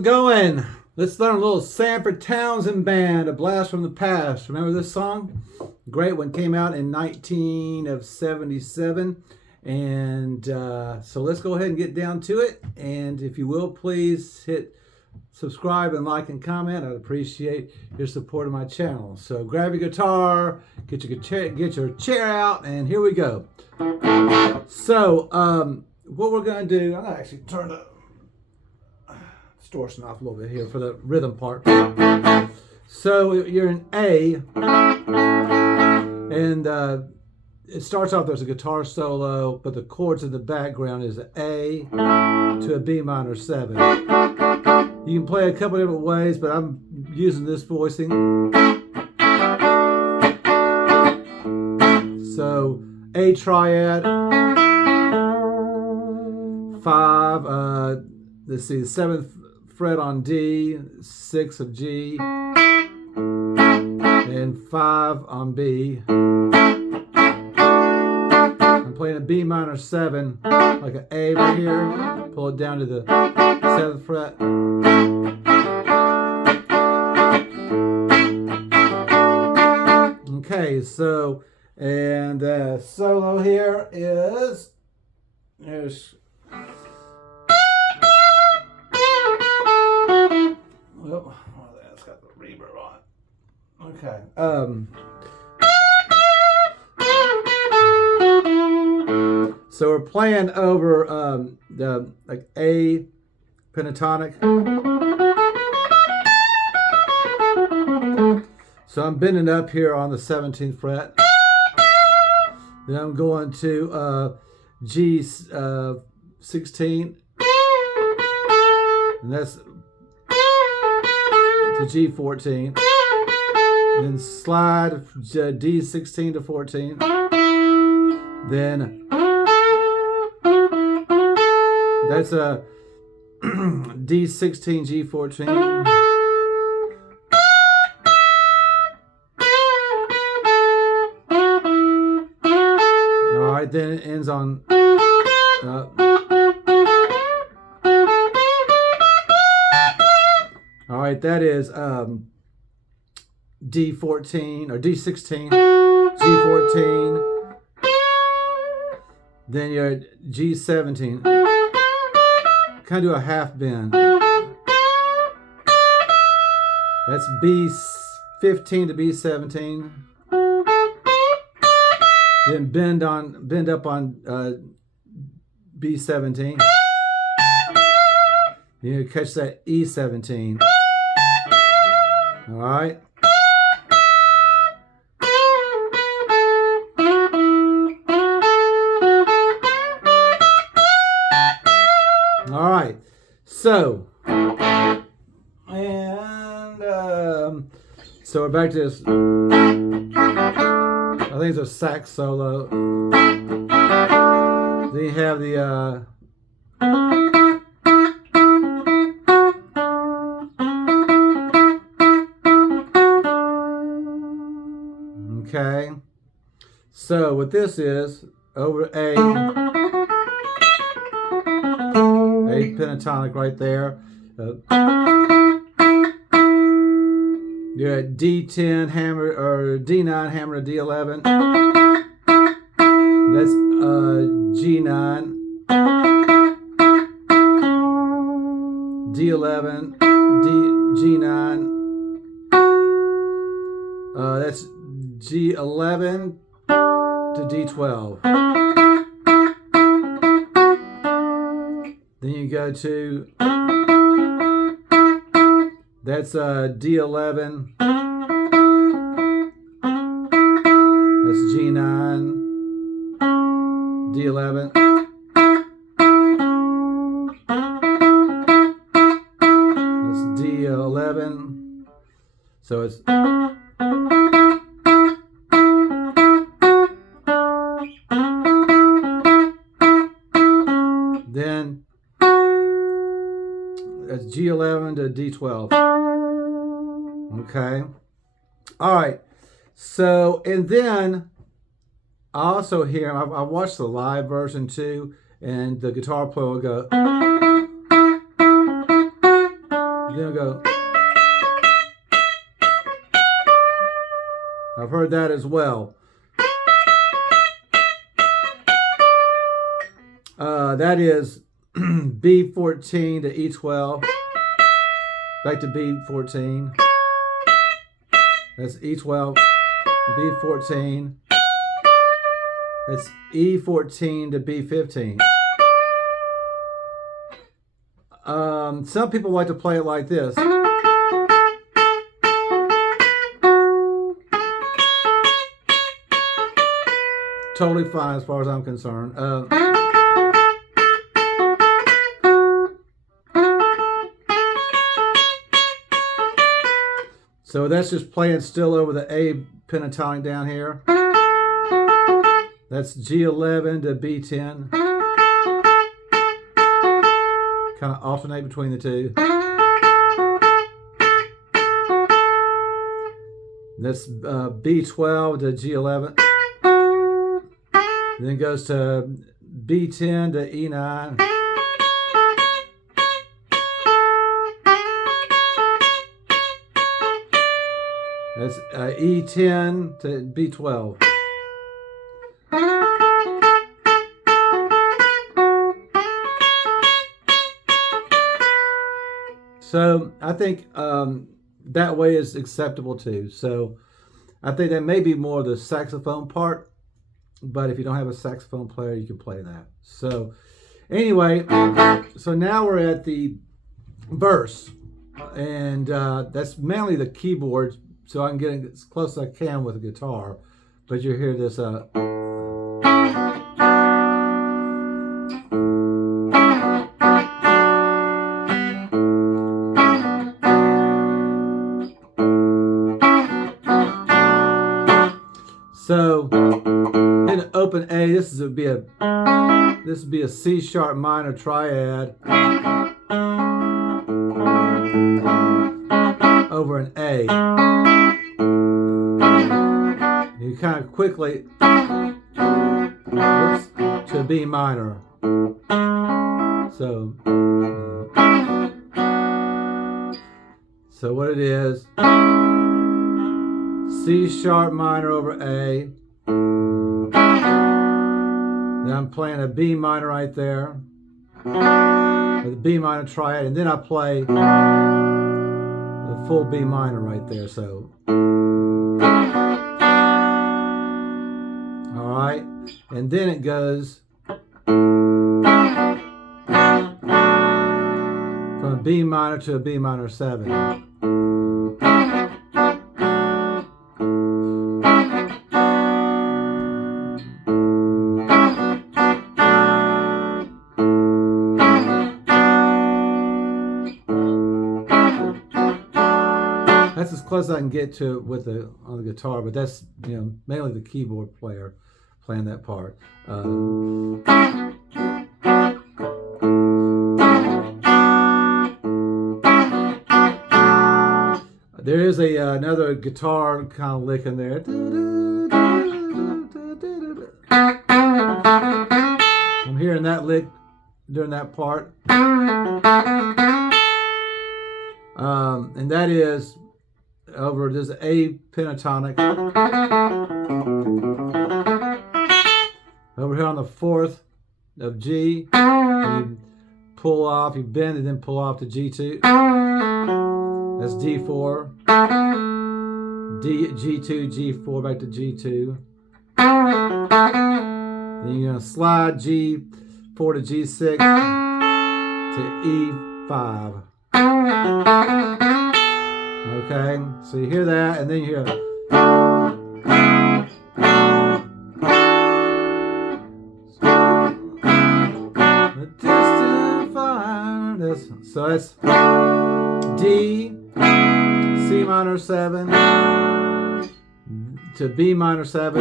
it going? Let's learn a little Sanford Townsend Band, A Blast from the Past. Remember this song? Great one, came out in 1977. And so let's go ahead and get down to it. And if you will, please hit subscribe and like and comment. I'd appreciate your support of my channel. So grab your guitar, get your chair out, and here we go. So what we're going to do, I'm going to actually turn the distortion off a little bit here for the rhythm part. So you're in A, and it starts off, there's a guitar solo, but the chords in the background is an A to a B minor 7. You can play a couple different ways, but I'm using this voicing. So A triad, 5, let's see, the 7th fret on D, 6 of G, and 5 on B. I'm playing a B minor 7, like an A right here, pull it down to the 7th fret. Okay, so, and the solo here is, there's, well, that's got the reverb on it. Okay, so we're playing over the like A pentatonic. So I'm bending up here on the 17th fret. Then I'm going to G 16, and that's to G 14. Then slide D 16 to 14. Then that's a D 16 G 14. Alright, then it ends on alright, that is D 14 or D 16, G 14. Then you're at G 17. Kind of do a half bend. That's B 15 to B 17. Then bend up on B 17. You catch that E 17. All right. All right, so, and so we're back to this, I think it's a sax solo. Then you have the, okay, so what this is, over A pentatonic right there. You're at D10 hammer or D9 hammer to D11. That's G9, D11, G9. That's G11 to D12. Then you go to, that's D11, that's G9, D11, that's D11, so it's, then that's G11 to D12. Okay. All right. So, and then I also hear, I watched the live version too, and the guitar player will go. Then go. I've heard that as well. That is B14 to E12. Back to B14. That's E12, B14. That's E14 to B15. Some people like to play it like this. Totally fine as far as I'm concerned. So that's just playing still over the A pentatonic down here. That's G11 to B10. Kind of alternate between the two. That's B12 to G11. Then it goes to B10 to E9. That's E10 to B12. So I think that way is acceptable too. So I think that may be more the saxophone part, but if you don't have a saxophone player, you can play that. So anyway, so now we're at the verse, and that's mainly the keyboards, so I can get as close as I can with a guitar. But you hear this. So hit an open A. This would be a C sharp minor triad over an A. You kind of quickly to a B minor. So what it is, C sharp minor over A. Then I'm playing a B minor right there with a B minor triad, and then I play the full B minor right there. So all right, and then it goes from a B minor to a B minor 7. That's as close as I can get to it with on the guitar, but that's mainly the keyboard player playing that part. There is another guitar kind of lick in there. I'm hearing that lick during that part, and that is over this A pentatonic over here on the 4th of G. You pull off, you bend and then pull off to G2. That's D4, G2, G4, back to G2. Then you're gonna slide G4 to G6 to E5. Okay, so you hear that, and then you hear the distant fire. So that's D, C minor 7 to B minor 7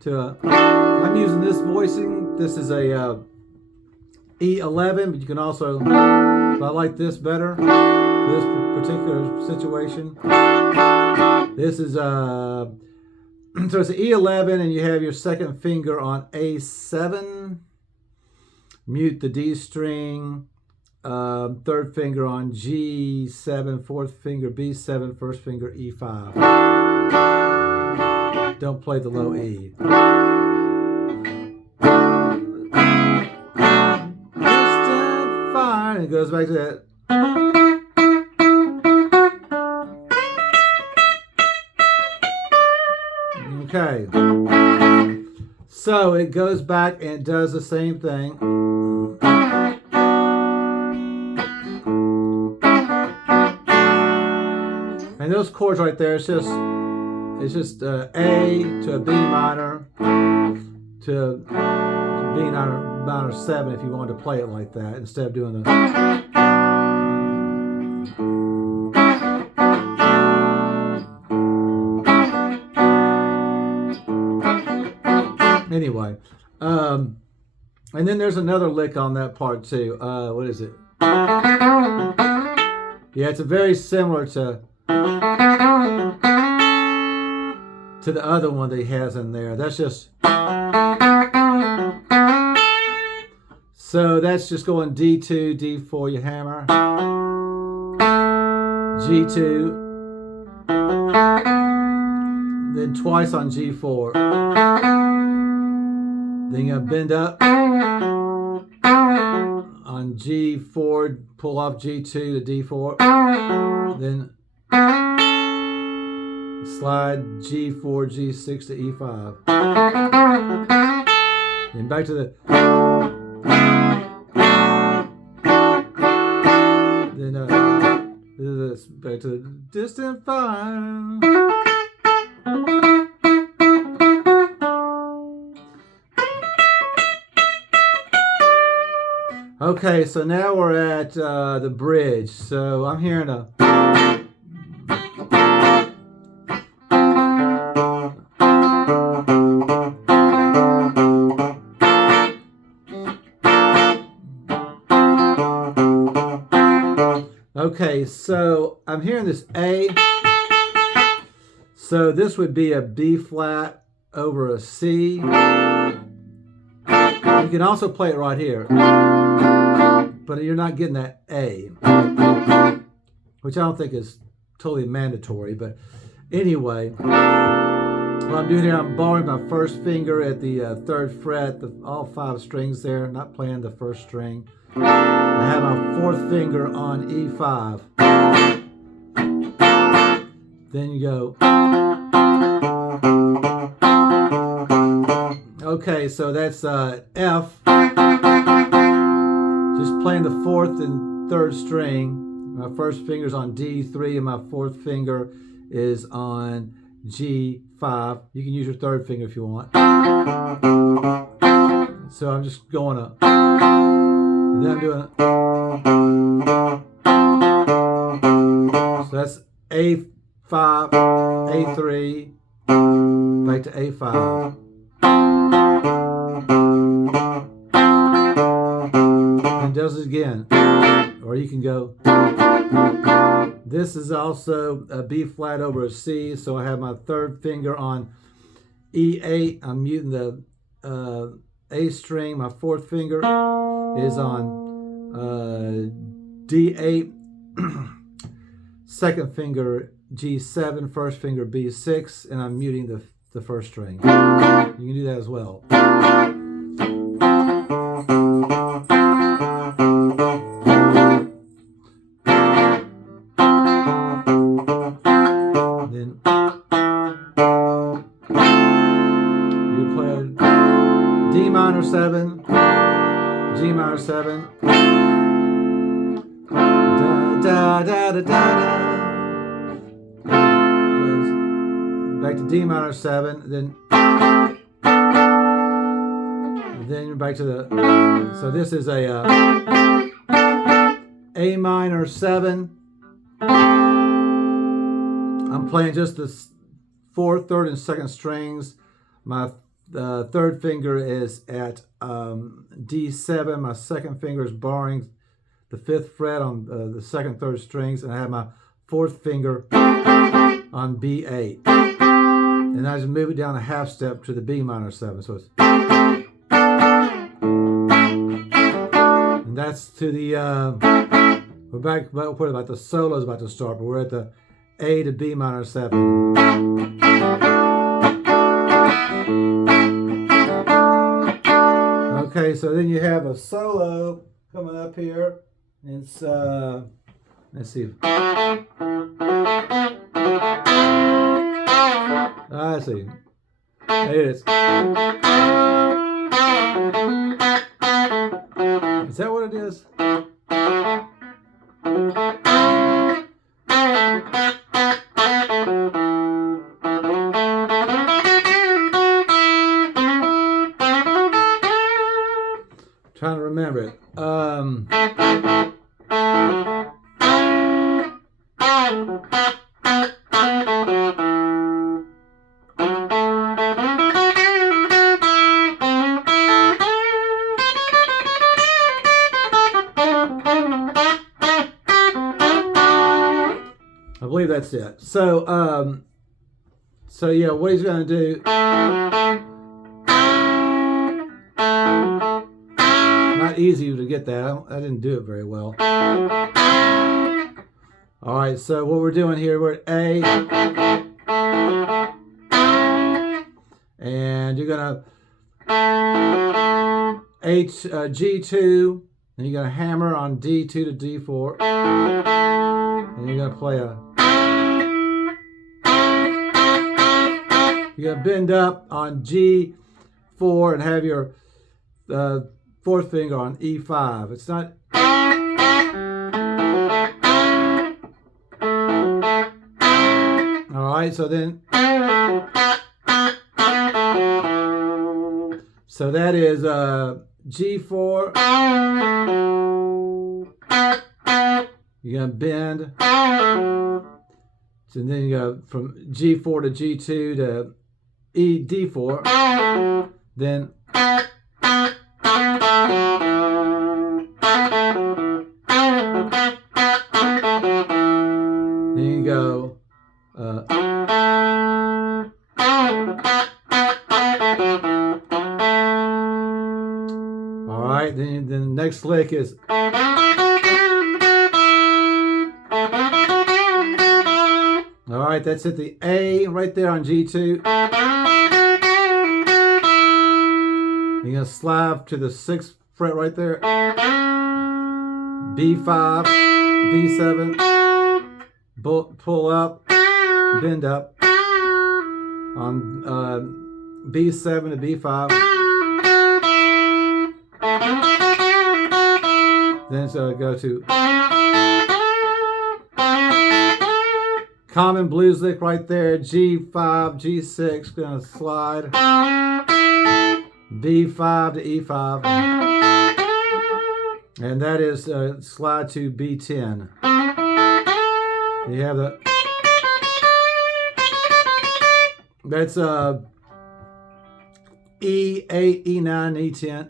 to I'm using this voicing. This is a E11, but you can also, but I like this better for this particular situation. This is so it's an E11, and you have your second finger on A7. Mute the D string, third finger on G7, fourth finger B7, first finger E5. Don't play the low E. Distant fire, and it goes back to that. Okay, so it goes back and does the same thing. And those chords right there, it's just A to a B minor to B minor 7 if you wanted to play it like that instead of doing the. Anyway, and then there's another lick on that part too. What is it? Yeah, it's very similar to the other one that he has in there. That's just, so that's just going D2, D4, you hammer, G2, then twice on G4, then you're gonna bend up on G4, pull off G2 to D4, then slide G4, G6 to E5. Then back to the. Then back to the distant fire. Okay, so now we're at the bridge. So I'm hearing a. Okay, so I'm hearing this A. So this would be a B flat over a C. You can also play it right here, but you're not getting that A, which I don't think is totally mandatory. But anyway, what I'm doing here, I'm borrowing my first finger at the 3rd fret, all 5 strings there, not playing the first string. I have my 4th finger on E5. Then you go. Okay, so that's F. Just playing the 4th and 3rd string. My first finger's on D3 and my 4th finger is on G5. You can use your 3rd finger if you want. So I'm just going up. And then I'm doing it. So that's A5, A3, back to A5. And does it again. Or you can go. This is also a B flat over a C, so I have my 3rd finger on E8. I'm muting the A string. My 4th finger is on D8, 2nd finger G7, 1st finger B6, and I'm muting the 1st string. You can do that as well. Then you play D minor 7, G minor 7, da da da da da, back to D minor 7, then you're back to the. So this is a A minor 7. I'm playing just the 4th, 3rd, and 2nd strings. My 3rd finger is at D7. My 2nd finger is borrowing the 5th fret on the 2nd, 3rd strings, and I have my 4th finger on B8. And I just move it down a half step to the B minor 7. So it's, and that's to the, we're back, what about the solo is about to start, but we're at the A to B minor 7. Okay, so then you have a solo coming up here. It's, let's see. I see. There it is. Is that what it is? Trying to remember it. I believe that's it. So, so yeah, what he's going to do. Not easy to get that. I didn't do it very well. All right, so what we're doing here, we're at A, and you're gonna G2, and you're gonna hammer on D2 to D4, and you're gonna play a. You're gonna bend up on G4 and have your fourth finger on E5. It's not. All right, so then. So that is G4. You're gonna bend. So then you go from G4 to G2 to E D4. Then. Then you go. All right, then the next lick is. All right, that's at the A right there on G2. You're gonna slide to the 6th fret right there. B5, B7, pull up, bend up on B7 to B5. Then it's gonna go to common blues lick right there, G5, G6, gonna slide, B5 to E5, and that is slide to B10. You have the, that's E8, E9, E10.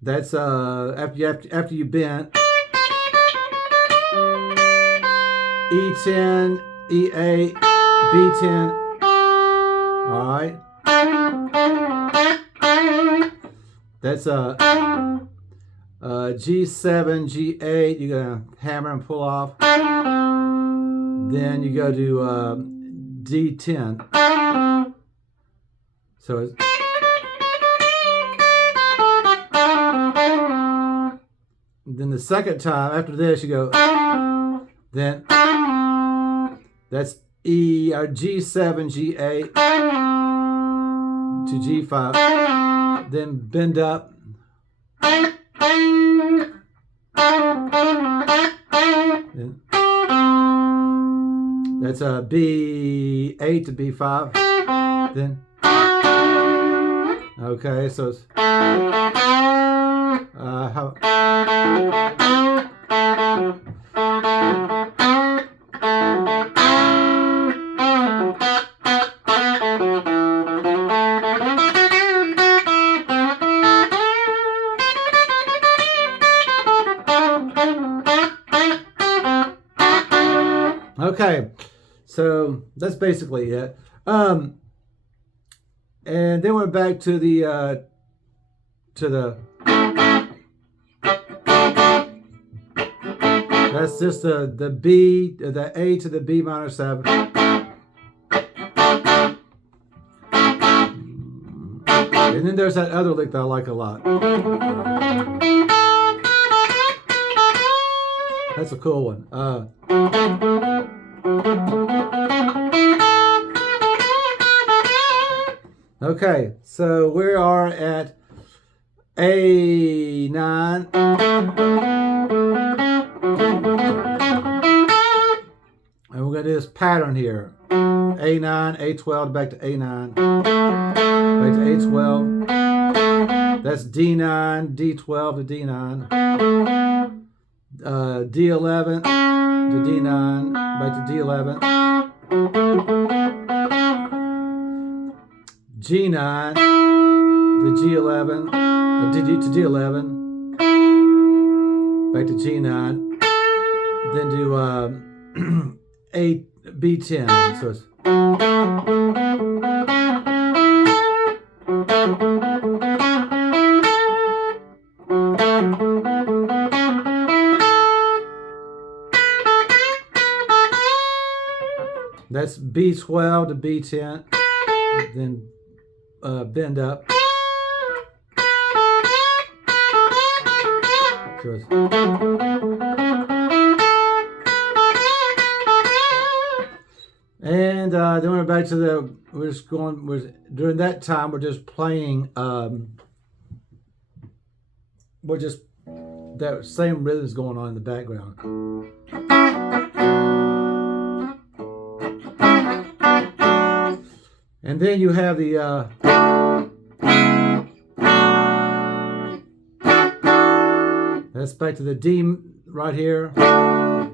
That's after you bend. E10, E8, B10. All right. That's G7, G8. You're gonna hammer and pull off. Then you go to D10. So it's. Then the second time after this you go. Then that's E or G7, G8 to G5. Then bend up. Then that's a B8 to B5. Then okay, so it's how. Okay, so that's basically it. And then we're back to the that's just the B, the A to the B minor 7. And then there's that other lick that I like a lot. That's a cool one. Okay, so we are at A9. And we're going to do this pattern here. A9, A12, back to A9, back to A12. That's D9, D12 to D9. D11 to D9, back to D11. G9 to G11, to D11, back to G9, then do A, B10. So it's that's B12 to B10, then bend up. So it's and then we're back to during that time we're just playing, that same rhythm is going on in the background. And then you have the that's back to the D right here,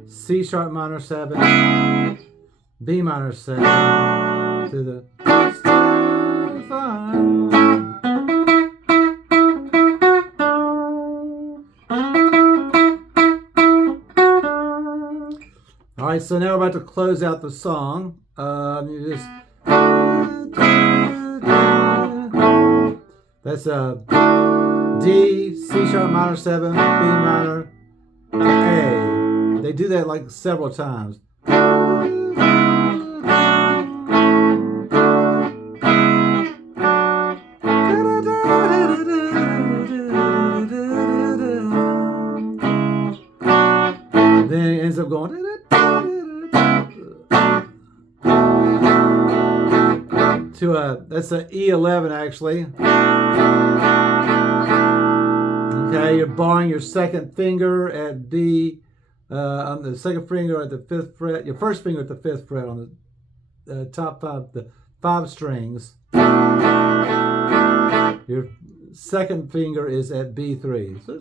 C sharp minor 7, B minor 7, to the all right, so now we're about to close out the song. You just that's a D, C sharp minor 7, B minor, A. They do that like several times. Then it ends up going to that's a E11 actually. Okay, you're barring your second finger at B, on the second finger at the 5th fret, your first finger at the 5th fret on the top 5, the 5 strings. Your second finger is at B3. So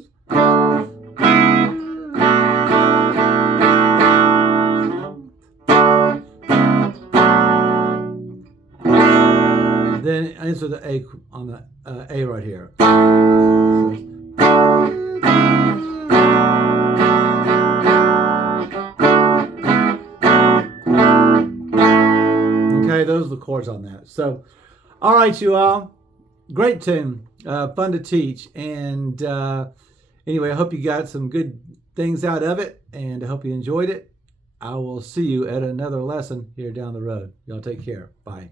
then answer the A on the A right here. Okay, those are the chords on that. So, all right, you all. Great tune. Fun to teach. And anyway, I hope you got some good things out of it, and I hope you enjoyed it. I will see you at another lesson here down the road. Y'all take care. Bye.